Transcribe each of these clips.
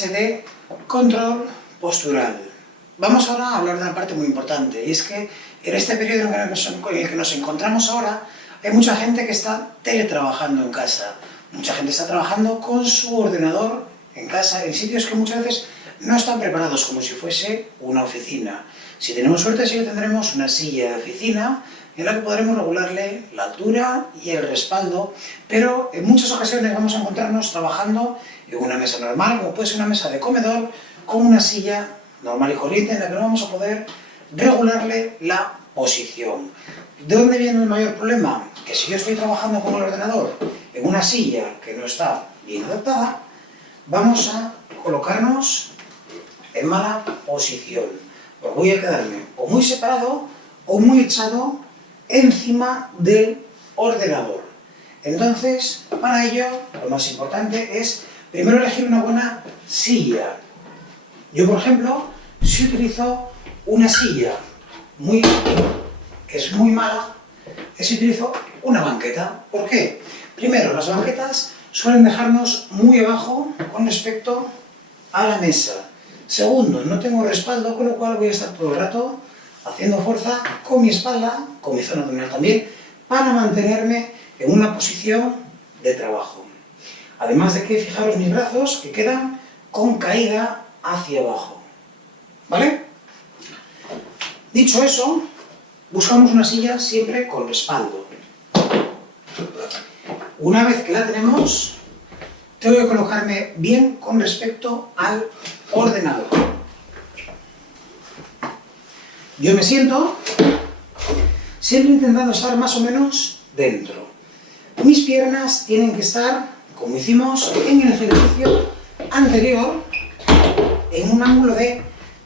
clase de control postural. Vamos ahora a hablar de una parte muy importante, y es que en este periodo en el que nos encontramos ahora, hay mucha gente que está teletrabajando en casa. Mucha gente está trabajando con su ordenador en casa, en sitios que muchas veces no están preparados, como si fuese una oficina. Si tenemos suerte, sí que tendremos una silla de oficina en la que podremos regularle la altura y el respaldo, pero en muchas ocasiones vamos a encontrarnos trabajando en una mesa normal, como puede ser una mesa de comedor, con una silla normal y corriente en la que no vamos a poder regularle la posición. ¿De dónde viene el mayor problema? Que si yo estoy trabajando con el ordenador en una silla que no está bien adaptada, vamos a colocarnos en mala posición. Pues voy a quedarme o muy separado o muy echado encima del ordenador. Entonces, para ello, lo más importante es primero elegir una buena silla. Yo, por ejemplo, si utilizo una silla que es muy mala, si utilizo una banqueta. ¿Por qué? Primero, las banquetas suelen dejarnos muy abajo con respecto a la mesa. Segundo, no tengo respaldo, con lo cual voy a estar todo el rato haciendo fuerza con mi espalda, con mi zona abdominal también, para mantenerme en una posición de trabajo. Además de que, fijaros mis brazos, que quedan con caída hacia abajo. ¿Vale? Dicho eso, buscamos una silla siempre con respaldo. Una vez que la tenemos, tengo que colocarme bien con respecto al ordenador. Yo me siento, siempre intentando estar más o menos dentro. Mis piernas tienen que estar, como hicimos en el ejercicio anterior, en un ángulo de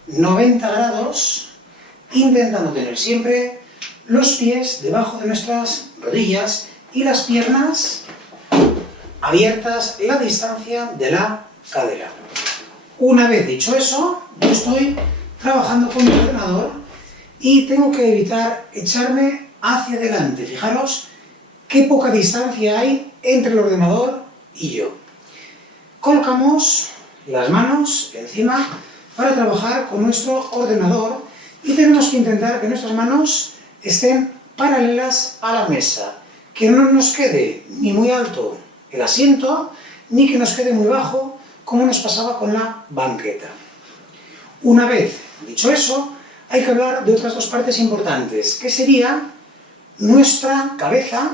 90 grados, intentando tener siempre los pies debajo de nuestras rodillas y las piernas abiertas la distancia de la cadera. Una vez dicho eso, yo estoy trabajando con el ordenador y tengo que evitar echarme hacia adelante. Fijaros qué poca distancia hay entre el ordenador y yo. Colocamos las manos encima para trabajar con nuestro ordenador y tenemos que intentar que nuestras manos estén paralelas a la mesa, que no nos quede ni muy alto el asiento, ni que nos quede muy bajo, como nos pasaba con la banqueta. Una vez dicho eso, hay que hablar de otras dos partes importantes, que sería nuestra cabeza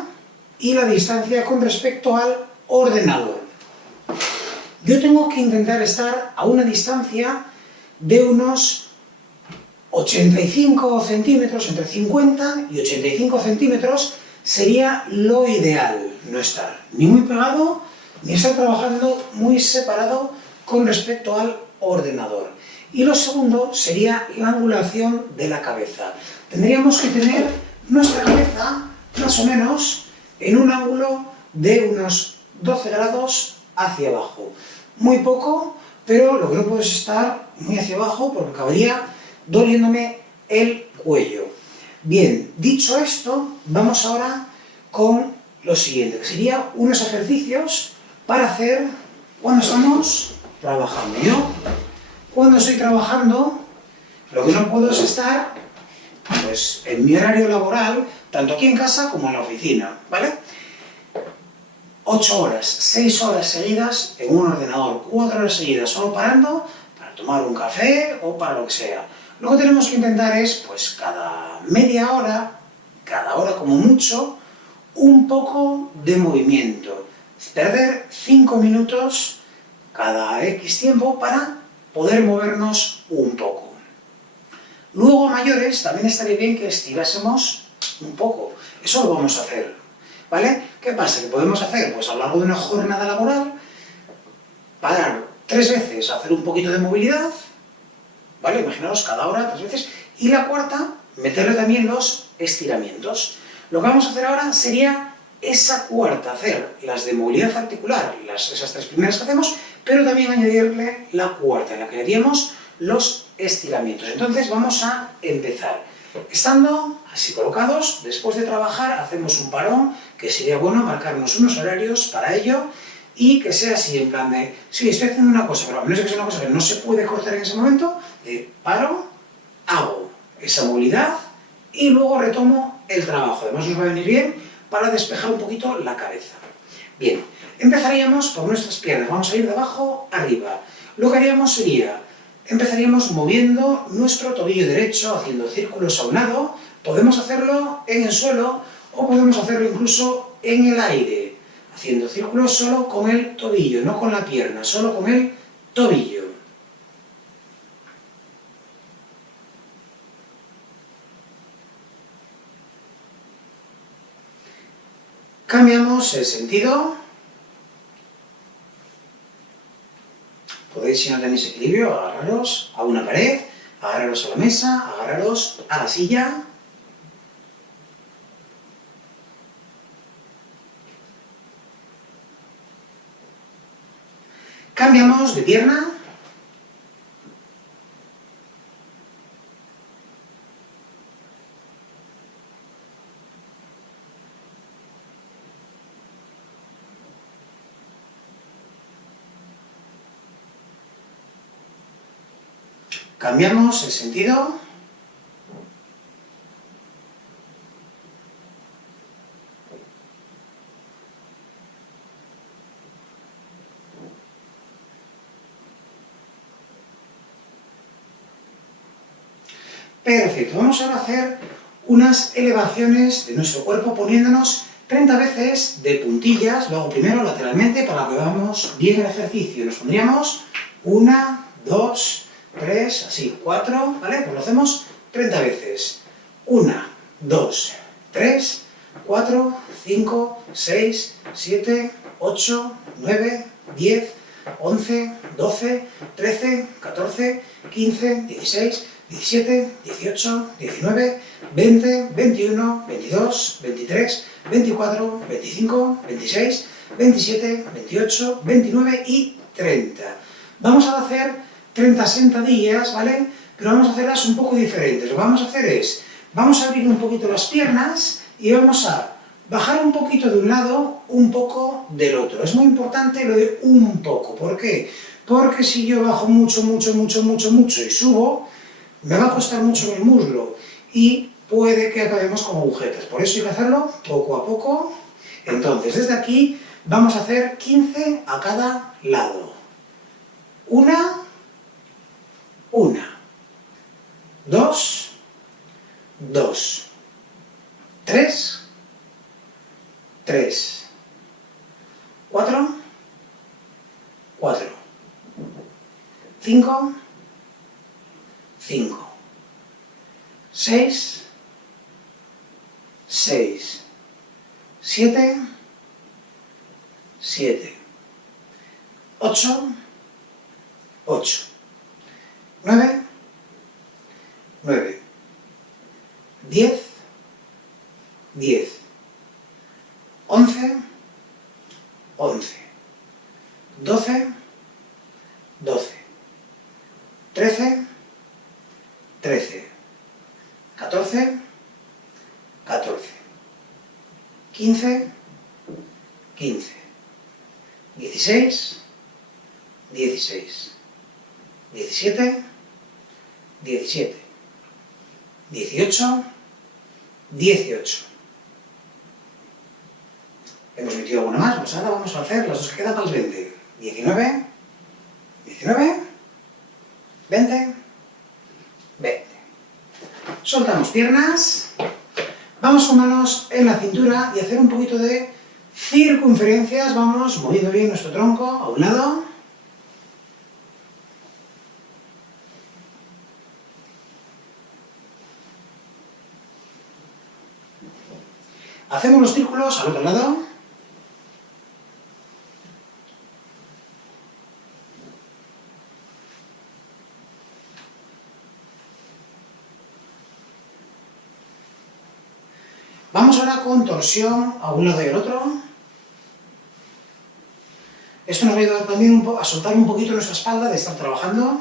y la distancia con respecto al ordenador. Yo tengo que intentar estar a una distancia de unos 85 centímetros, entre 50 y 85 centímetros sería lo ideal. No estar ni muy pegado, ni estar trabajando muy separado con respecto al ordenador. Y lo segundo sería la angulación de la cabeza. Tendríamos que tener nuestra cabeza más o menos en un ángulo de unos 12 grados hacia abajo. Muy poco, pero lo que no puedo es estar muy hacia abajo porque acabaría doliéndome el cuello. Bien, dicho esto, vamos ahora con lo siguiente, que sería unos ejercicios para hacer cuando estamos trabajando. Yo, cuando estoy trabajando, lo que no puedo es estar pues, en mi horario laboral, tanto aquí en casa como en la oficina, ¿vale? 8 horas, 6 horas seguidas en un ordenador, 4 horas seguidas solo parando para tomar un café o para lo que sea. Lo que tenemos que intentar es, pues cada media hora, cada hora como mucho, un poco de movimiento. Perder 5 minutos cada X tiempo para poder movernos un poco. Luego a mayores también estaría bien que estirásemos un poco. Eso lo vamos a hacer, ¿vale? ¿Qué pasa? ¿Qué podemos hacer? Pues a lo largo de una jornada laboral, parar 3 veces a hacer un poquito de movilidad, ¿vale? Imaginaos cada hora 3 veces, y la cuarta, meterle también los estiramientos. Lo que vamos a hacer ahora sería esa cuarta, hacer las de movilidad articular, esas 3 primeras que hacemos, pero también añadirle la cuarta, en la que haríamos los estiramientos. Entonces vamos a empezar. Estando así colocados, después de trabajar hacemos un parón, que sería bueno marcarnos unos horarios para ello, y que sea así, en plan de, sí, estoy haciendo una cosa, pero a menos que sea una cosa que no se puede cortar en ese momento, paro, hago esa movilidad y luego retomo el trabajo. Además nos va a venir bien para despejar un poquito la cabeza. Bien, empezaríamos por nuestras piernas, vamos a ir de abajo arriba. Lo que haríamos sería, empezaríamos moviendo nuestro tobillo derecho, haciendo círculos a un lado. Podemos hacerlo en el suelo o podemos hacerlo incluso en el aire, haciendo círculos solo con el tobillo, no con la pierna, solo con el tobillo. Cambiamos el sentido. Podéis, si no tenéis equilibrio, agarraros a una pared, agarraros a la mesa, agarraros a la silla. Cambiamos de pierna. Cambiamos el sentido. Perfecto, vamos ahora a hacer unas elevaciones de nuestro cuerpo poniéndonos 30 veces de puntillas, luego primero lateralmente para que veamos bien el ejercicio. Nos pondríamos 1, 2, 3, así, 4, ¿vale? Pues lo hacemos 30 veces. 1, 2, 3, 4, 5, 6, 7, 8, 9, 10, 11, 12, 13, 14, 15, 16, 17, 18, 19, 20, 21, 22, 23, 24, 25, 26, 27, 28, 29 y 30. Vamos a hacer 30 sentadillas, ¿vale? Pero vamos a hacerlas un poco diferentes. Lo que vamos a hacer es, vamos a abrir un poquito las piernas y vamos a bajar un poquito de un lado, un poco del otro. Es muy importante lo de un poco. ¿Por qué? Porque si yo bajo mucho y subo, me va a costar mucho en el muslo y puede que acabemos con agujetas. Por eso hay que hacerlo poco a poco. Entonces, desde aquí vamos a hacer 15 a cada lado. 1, 2, 2, 3, 3, 4, 4, 5, 5, 6, 6, 7, 7, 8, 8, 9, 9, 10, 10, 11, 11, 12, 12, 13, 13, 14, 14, 15, 15, 16, 16, 17, 17, 18, 18. Hemos metido alguna más, pues ahora vamos a hacer las dos que quedan para los 20. 19, 19, 20, 20. Soltamos piernas, vamos con manos en la cintura y hacer un poquito de circunferencias. Vamos moviendo bien nuestro tronco a un lado. Hacemos los círculos al otro lado. Vamos ahora con torsión a un lado y al otro. Esto nos va a ayudar también a soltar un poquito nuestra espalda de estar trabajando.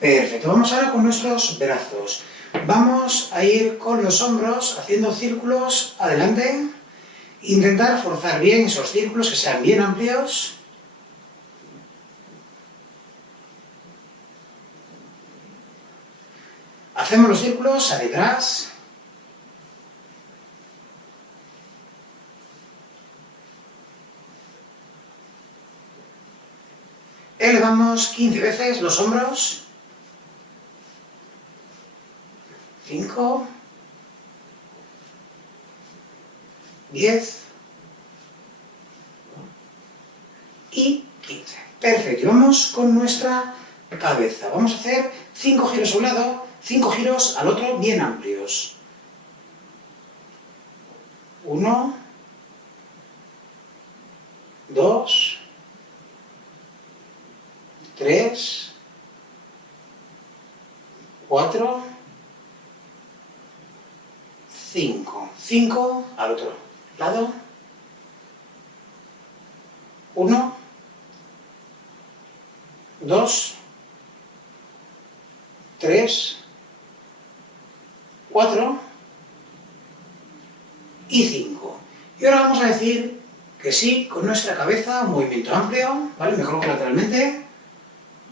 Perfecto, vamos ahora con nuestros brazos. Vamos a ir con los hombros haciendo círculos adelante. Intentar forzar bien esos círculos, que sean bien amplios. Hacemos los círculos hacia atrás. Elevamos 15 veces los hombros. 5, 10 y 15. Perfecto. Y vamos con nuestra cabeza. Vamos a hacer 5 giros a un lado, 5 giros al otro, bien amplios. 1, 2, 3, 4, 5. 5 al otro lado. 1, 2, 3, 4 y 5. Y ahora vamos a decir que sí con nuestra cabeza, un movimiento amplio, ¿vale? Me coloco lateralmente.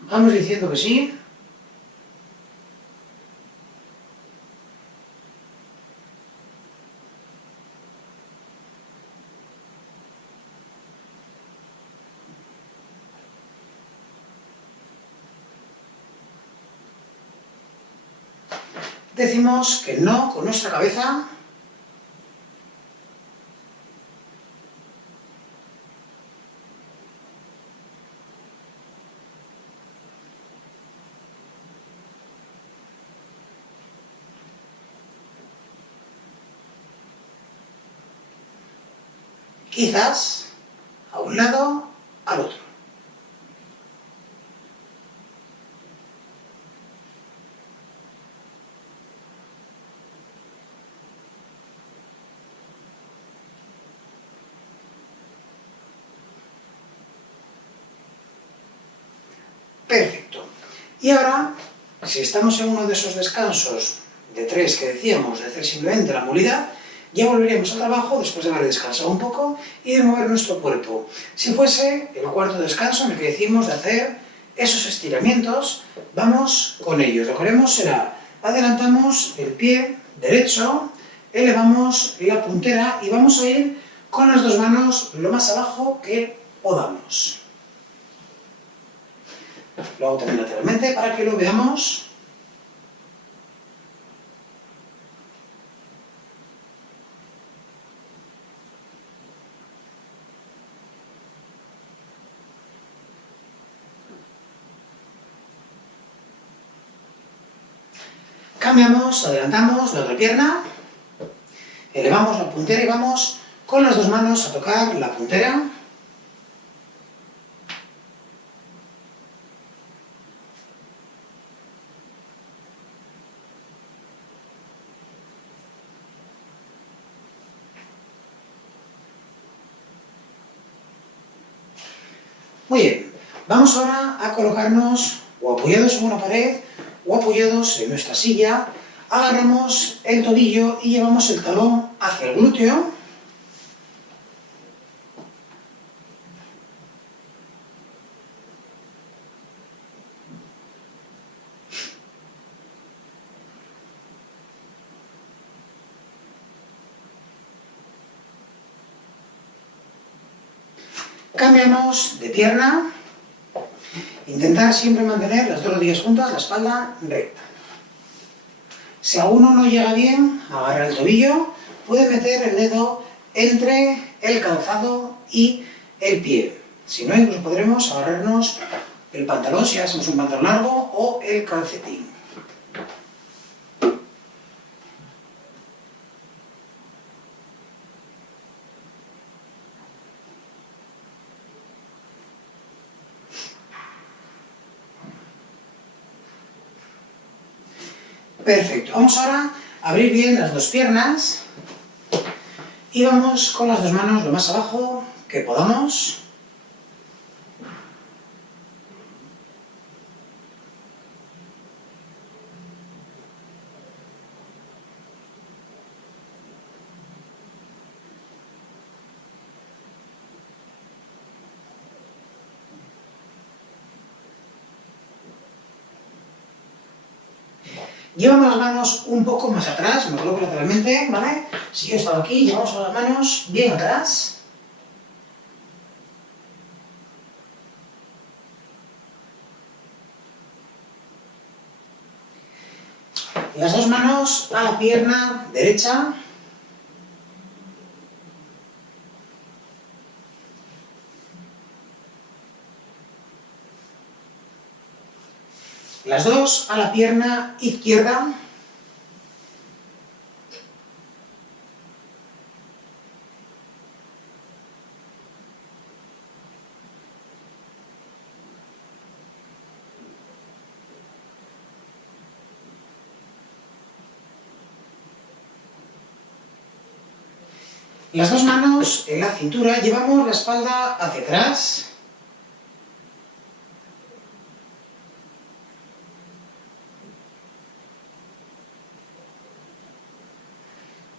Vamos diciendo que sí. Decimos que no con nuestra cabeza. Quizás a un lado, al otro. Perfecto. Y ahora, si estamos en uno de esos descansos de 3 que decíamos, de hacer simplemente la movilidad, ya volveríamos al trabajo después de haber descansado un poco y de mover nuestro cuerpo. Si fuese el cuarto descanso en el que decimos de hacer esos estiramientos, vamos con ellos. Lo que haremos será, adelantamos el pie derecho, elevamos la puntera y vamos a ir con las dos manos lo más abajo que podamos. Lo hago también lateralmente para que lo veamos. Cambiamos, adelantamos la otra pierna, elevamos la puntera y vamos con las dos manos a tocar la puntera. Muy bien, vamos ahora a colocarnos o apoyados en una pared o apoyados en nuestra silla. Agarramos el tobillo y llevamos el talón hacia el glúteo. Cambiamos de pierna. Intentar siempre mantener las dos rodillas juntas, la espalda recta. Si a uno no llega bien a agarrar el tobillo, puede meter el dedo entre el calzado y el pie. Si no, incluso podremos agarrarnos el pantalón, si hacemos un pantalón largo, o el calcetín. Perfecto. Vamos ahora a abrir bien las dos piernas y vamos con las dos manos lo más abajo que podamos. Llevamos las manos un poco más atrás, me coloco lateralmente, ¿vale? Si yo he estado aquí, llevamos las manos bien atrás. Las dos manos a la pierna derecha. Las dos a la pierna izquierda. Las dos manos en la cintura, llevamos la espalda hacia atrás.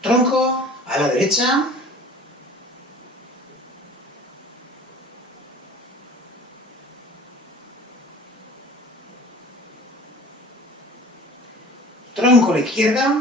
Tronco a la derecha. Tronco a la izquierda.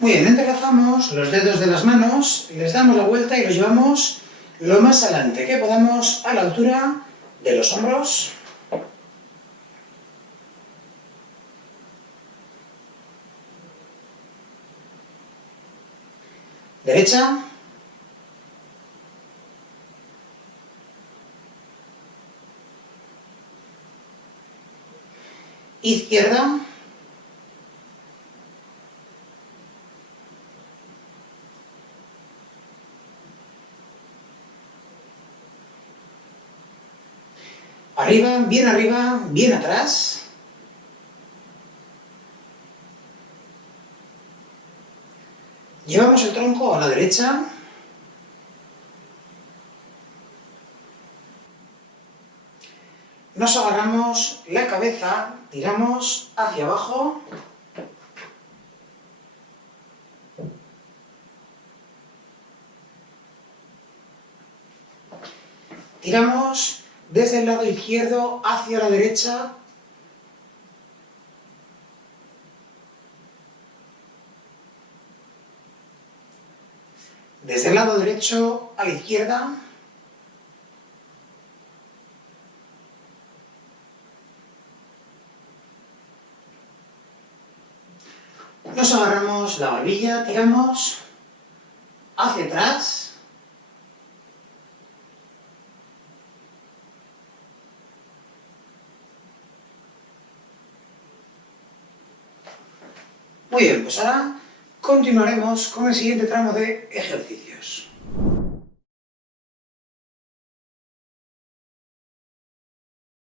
Muy bien, entrelazamos los dedos de las manos, les damos la vuelta y los llevamos lo más adelante que podamos a la altura de los hombros. Derecha. Izquierda. Arriba, bien atrás. Llevamos el tronco a la derecha. Nos agarramos la cabeza, tiramos hacia abajo. Tiramos desde el lado izquierdo hacia la derecha. Desde el lado derecho a la izquierda. Nos agarramos la barbilla, tiramos hacia atrás. Muy bien, pues ahora continuaremos con el siguiente tramo de ejercicio.